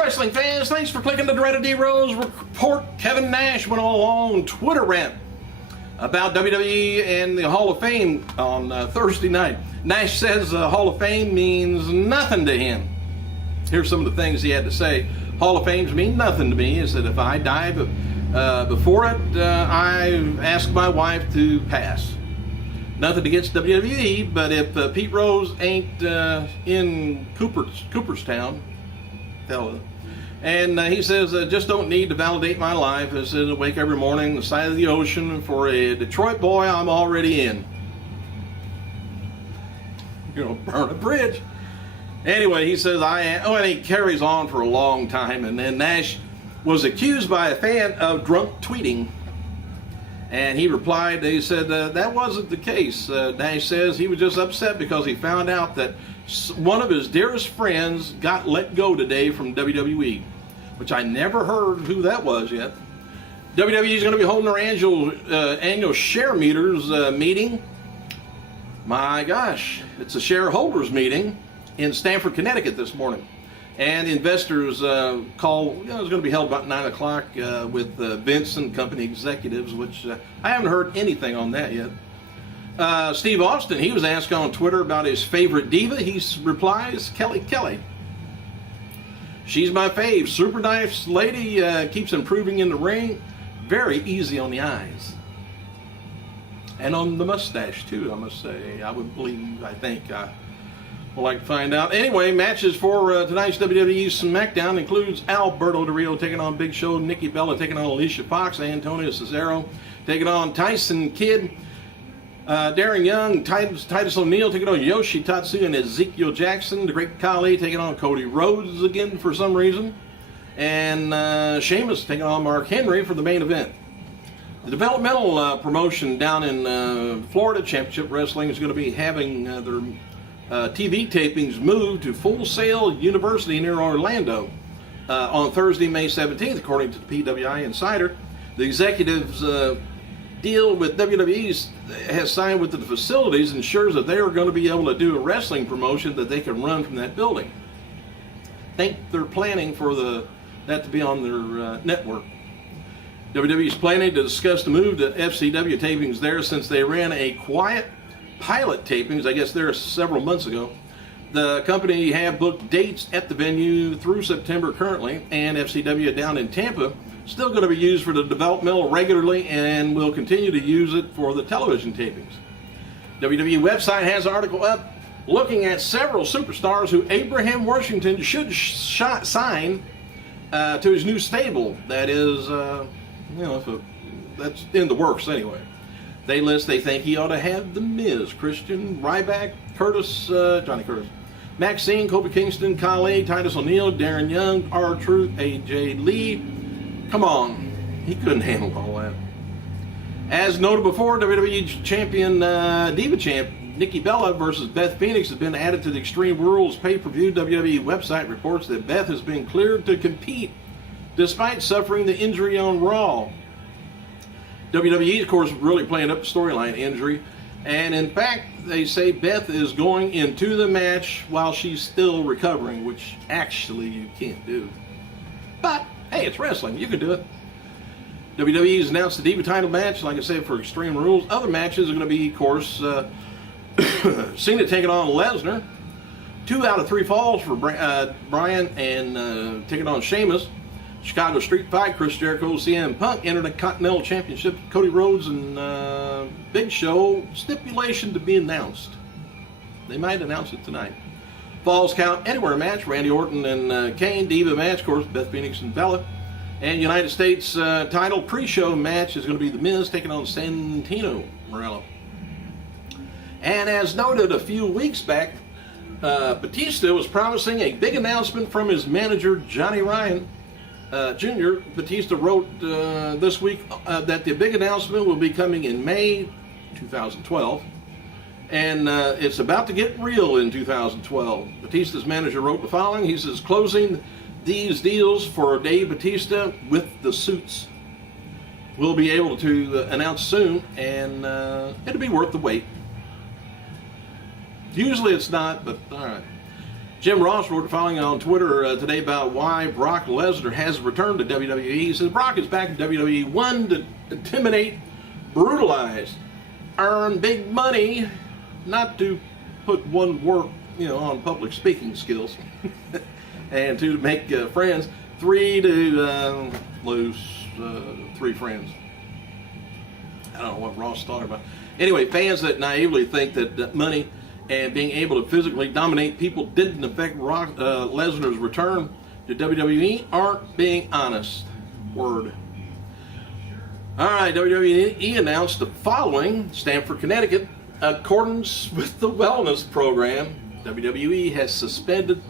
wrestling fans, thanks for clicking the Dreaded D-Rose report. Kevin Nash went on a long Twitter rant about WWE and the Hall of Fame on Thursday night. Nash says Hall of Fame means nothing to him. Here's some of the things he had to say. Hall of Fames mean nothing to me. Is that if I die before it, I ask my wife to pass. Nothing against WWE, but if Pete Rose ain't in Cooperstown, fella, and he says, just don't need to validate my life. I said, awake every morning on the side of the ocean. For a Detroit boy, I'm already in. You know, burn a bridge. Anyway, he says, and he carries on for a long time. And then Nash was accused by a fan of drunk tweeting. And he replied, he said, that wasn't the case. Nash says he was just upset because he found out that one of his dearest friends got let go today from WWE, which I never heard who that was yet. WWE is going to be holding their annual share meters meeting. My gosh, it's a shareholders meeting in Stamford, Connecticut this morning. And the investors call, it's going to be held about 9 o'clock with Vince and company executives, which I haven't heard anything on that yet. Steve Austin, he was asked on Twitter about his favorite diva. He replies, Kelly. She's my fave. Super nice lady, keeps improving in the ring. Very easy on the eyes. And on the mustache, too, I must say. I think. We'll like to find out. Anyway, matches for tonight's WWE SmackDown includes Alberto Del Rio taking on Big Show, Nikki Bella taking on Alicia Fox, Antonio Cesaro taking on Tyson Kidd, Darren Young, Titus O'Neil taking on Yoshi Tatsu and Ezekiel Jackson, the Great Khali taking on Cody Rhodes again for some reason, and Sheamus taking on Mark Henry for the main event. The developmental promotion down in Florida, Championship Wrestling, is going to be having their TV tapings moved to Full Sail University near Orlando on Thursday, May 17th, according to the PWI Insider. The executives' deal with WWE has signed with the facilities ensures that they are going to be able to do a wrestling promotion that they can run from that building. I think they're planning for that to be on their network. WWE is planning to discuss the move to FCW tapings there since they ran a quiet pilot tapings, I guess there several months ago. The company have booked dates at the venue through September currently, and FCW down in Tampa still going to be used for the developmental regularly and will continue to use it for the television tapings. WWE website has an article up looking at several superstars who Abraham Washington should sign to his new stable. That is, that's in the works anyway. They think he ought to have The Miz, Christian, Ryback, Johnny Curtis, Maxine, Kofi Kingston, Khali, Titus O'Neil, Darren Young, R-Truth, AJ Lee. Come on, he couldn't handle all that. As noted before, WWE champion, Diva champ, Nikki Bella versus Beth Phoenix has been added to the Extreme Rules pay-per-view. WWE website reports that Beth has been cleared to compete despite suffering the injury on Raw. WWE, of course, really playing up the storyline injury. And in fact, they say Beth is going into the match while she's still recovering, which actually you can't do. But, hey, it's wrestling. You can do it. WWE has announced the Diva title match, like I said, for Extreme Rules. Other matches are going to be, of course, Cena taking on Lesnar. 2 out of 3 falls for Bryan and taking on Sheamus. Chicago Street Fight, Chris Jericho, CM Punk entered the Continental Championship. Cody Rhodes and Big Show, stipulation to be announced. They might announce it tonight. Falls Count Anywhere match, Randy Orton and Kane. Diva match, of course, Beth Phoenix and Bella. And United States title pre-show match is going to be The Miz taking on Santino Marella. And as noted a few weeks back, Batista was promising a big announcement from his manager, Johnny Ryan Jr. Batista wrote this week that the big announcement will be coming in May 2012, and it's about to get real in 2012. Batista's manager wrote the following. He says, closing these deals for Dave Batista with the suits. We'll be able to announce soon, and it'll be worth the wait. Usually it's not, but all right. Jim Ross wrote the following on Twitter today about why Brock Lesnar has returned to WWE. He says Brock is back in WWE, one, to intimidate, brutalize, earn big money, not to put one work, on public speaking skills, and two, to make friends, three, to lose 3 friends. I don't know what Ross thought about. Anyway, fans that naively think that money and being able to physically dominate people didn't affect Lesnar's return to WWE aren't being honest. Word. All right, WWE announced the following: Stamford, Connecticut, accordance with the wellness program, WWE has suspended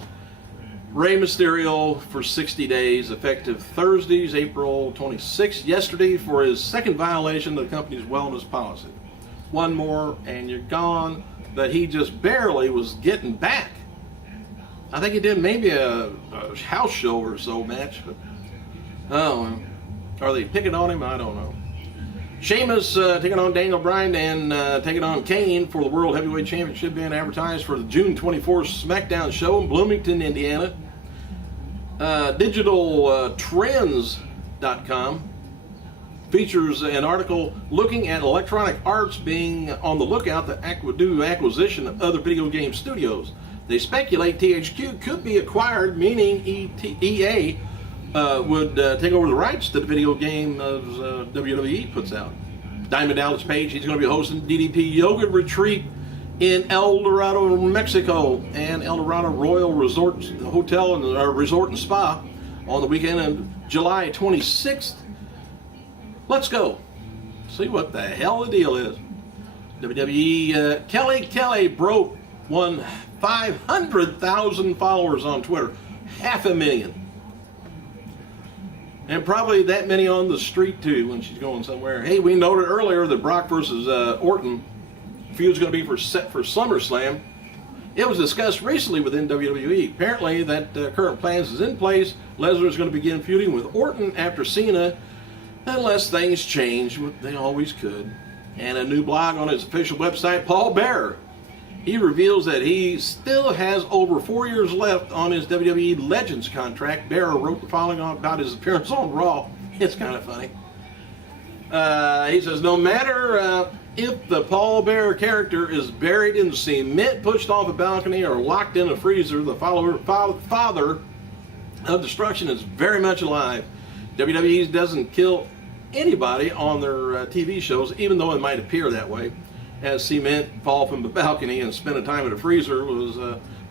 Rey Mysterio for 60 days, effective Thursdays, April 26th, yesterday, for his second violation of the company's wellness policy. One more and you're gone, but he just barely was getting back. I think he did maybe a house show or so match, but are they picking on him? I don't know. Sheamus taking on Daniel Bryan and taking on Kane for the World Heavyweight Championship, being advertised for the June 24th SmackDown show in Bloomington, Indiana. DigitalTrends.com features an article looking at Electronic Arts being on the lookout to do acquisition of other video game studios. They speculate THQ could be acquired, meaning EA would take over the rights to the video game WWE puts out. Diamond Dallas Page, he's going to be hosting DDP Yoga Retreat in El Dorado, Mexico, and El Dorado Royal Resort Hotel and Resort and Spa on the weekend of July 26th. Let's go. See what the hell the deal is. WWE Kelly broke 500,000 followers on Twitter. 500,000. And probably that many on the street too when she's going somewhere. Hey, we noted earlier that Brock versus Orton feud's going to be set for SummerSlam. It was discussed recently within WWE. Apparently that current plans is in place. Lesnar is going to begin feuding with Orton after Cena, unless things change. They always could. And a new blog on his official website, Paul Bearer. He reveals that he still has over 4 years left on his WWE Legends contract. Bearer wrote the following about his appearance on Raw. It's kind of funny. He says, no matter if the Paul Bearer character is buried in cement, pushed off a balcony, or locked in a freezer, the father of destruction is very much alive. WWE doesn't kill anybody on their TV shows, even though it might appear that way, as cement fall from the balcony and spending time in a freezer was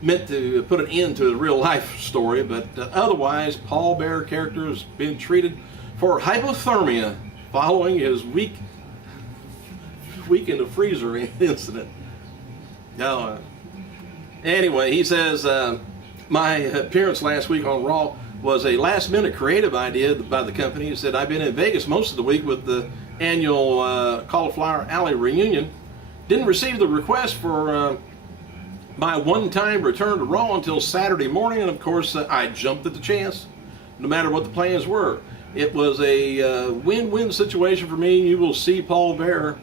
meant to put an end to the real life story. But otherwise, Paul Bearer character has been treated for hypothermia following his week in the freezer incident. Now, anyway, he says, my appearance last week on Raw was a last-minute creative idea by the company. He said, I've been in Vegas most of the week with the annual Cauliflower Alley reunion. Didn't receive the request for my one-time return to Raw until Saturday morning, and of course I jumped at the chance, no matter what the plans were. It was a win-win situation for me. You will see Paul Bearer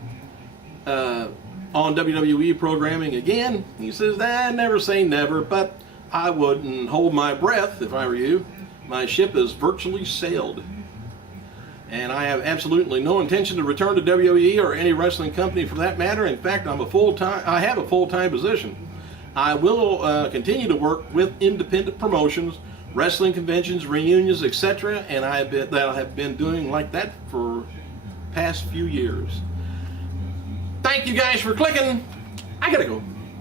on WWE programming again. He says, never say never, but I wouldn't hold my breath if I were you. My ship has virtually sailed, and I have absolutely no intention to return to WWE or any wrestling company for that matter. In fact, I have a full-time position. I will continue to work with independent promotions, wrestling conventions, reunions, etc., and I have been doing like that for past few years. Thank you guys for clicking. I gotta go.